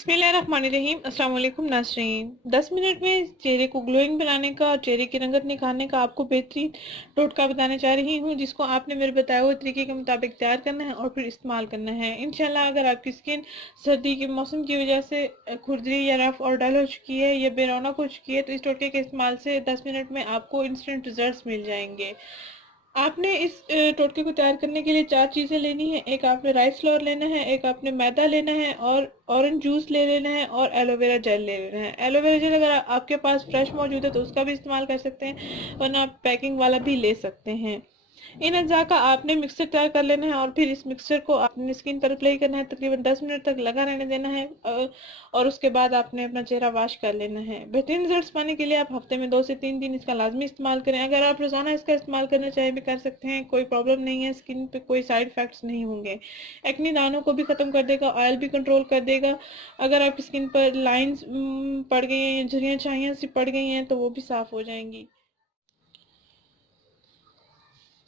बिस्मिल्लाहिर्रहमानिर्रहीम। अस्सलाम वालेकुम नाज़रीन। 10 मिनट में चेहरे को ग्लोइंग बनाने का और चेहरे की रंगत निखारने का आपको बेहतरीन टोटका बताने जा रही हूँ, जिसको आपने मेरे बताए हुए तरीके के मुताबिक तैयार करना है और फिर इस्तेमाल करना है। इंशाल्लाह अगर आपकी स्किन सर्दी के मौसम की वजह से खुरदरी या रफ और डल हो चुकी है या बेरौनक हो चुकी है, तो इस टोटके के इस्तेमाल से 10 मिनट में आपको इंस्टेंट रिजल्ट मिल जाएंगे। आपने इस टोटके को तैयार करने के लिए 4 चीज़ें लेनी है। एक आपने राइस फ्लोर लेना है, एक आपने मैदा लेना है और ऑरेंज जूस ले लेना है और एलोवेरा जेल ले लेना है। एलोवेरा जेल अगर आपके पास फ्रेश मौजूद है तो उसका भी इस्तेमाल कर सकते हैं, वरना आप पैकिंग वाला भी ले सकते हैं। इन अज्जा का आपने मिक्सर तैयार कर लेना है और फिर इस मिक्सर को अपनी स्किन पर अप्लाई करना है। तकरीबन 10 मिनट तक लगा रहने देना है और उसके बाद आपने अपना चेहरा वॉश कर लेना है। बेहतरीन रिजल्ट्स पाने के लिए आप हफ्ते में 2 से 3 दिन इसका लाजमी इस्तेमाल करें। अगर आप रोजाना इसका इस्तेमाल करना चाहें भी कर सकते हैं, कोई प्रॉब्लम नहीं है, स्किन पे कोई साइड इफेक्ट्स नहीं होंगे। एक्ने दानों को भी खत्म कर देगा, ऑयल भी कंट्रोल कर देगा। अगर आपकी स्किन पर लाइंस पड़ गई हैं या झुर्रियाँ छाइयाँ सी पड़ गई हैं तो वो भी साफ हो जाएंगी।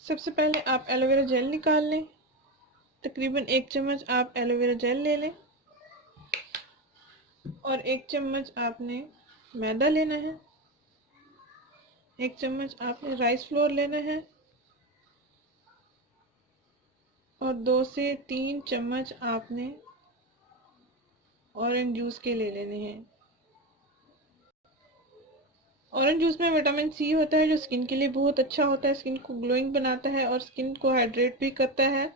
सबसे पहले आप एलोवेरा जेल निकाल लें। तकरीबन 1 चम्मच आप एलोवेरा जेल ले लें और 1 चम्मच आपने मैदा लेना है। 1 चम्मच आपने राइस फ्लोर लेना है और 2 से 3 चम्मच आपने ऑरेंज जूस के ले लेने हैं। ऑरेंज जूस में विटामिन सी होता है जो स्किन के लिए बहुत अच्छा होता है, स्किन को ग्लोइंग बनाता है और स्किन को हाइड्रेट भी करता है।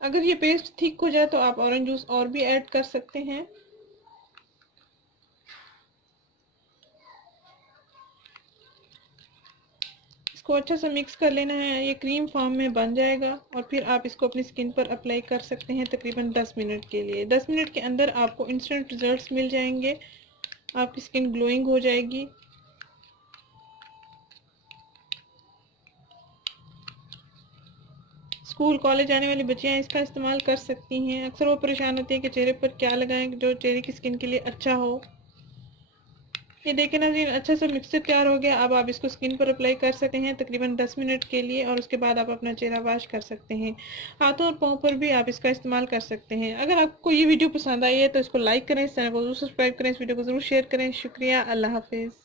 अगर ये पेस्ट थिक हो जाए तो आप ऑरेंज जूस और भी ऐड कर सकते हैं। इसको अच्छा सा मिक्स कर लेना है, ये क्रीम फॉर्म में बन जाएगा और फिर आप इसको अपनी स्किन पर अप्लाई कर सकते हैं तकरीबन 10 मिनट के लिए। 10 मिनट के अंदर आपको इंस्टेंट रिजल्ट्स मिल जाएंगे, आपकी स्किन ग्लोइंग हो जाएगी। स्कूल कॉलेज आने वाली बच्चियां इसका इस्तेमाल कर सकती हैं। अक्सर वो परेशान होती हैं कि चेहरे पर क्या लगाएं जो चेहरे की स्किन के लिए अच्छा हो। ये देखें नाज़रीन, अच्छा सा मिक्सचर तैयार हो गया। अब आप इसको स्किन पर अप्लाई कर सकते हैं तकरीबन 10 मिनट के लिए और उसके बाद आप अपना चेहरा वॉश कर सकते हैं। हाथों और पाँव पर भी आप इसका इस्तेमाल कर सकते हैं। अगर आपको ये वीडियो पसंद आई है तो इसको लाइक करें, इस चैनल को जरूर सब्सक्राइब करें, इस वीडियो को जरूर शेयर करें। शुक्रिया, अल्लाह हाफिज़।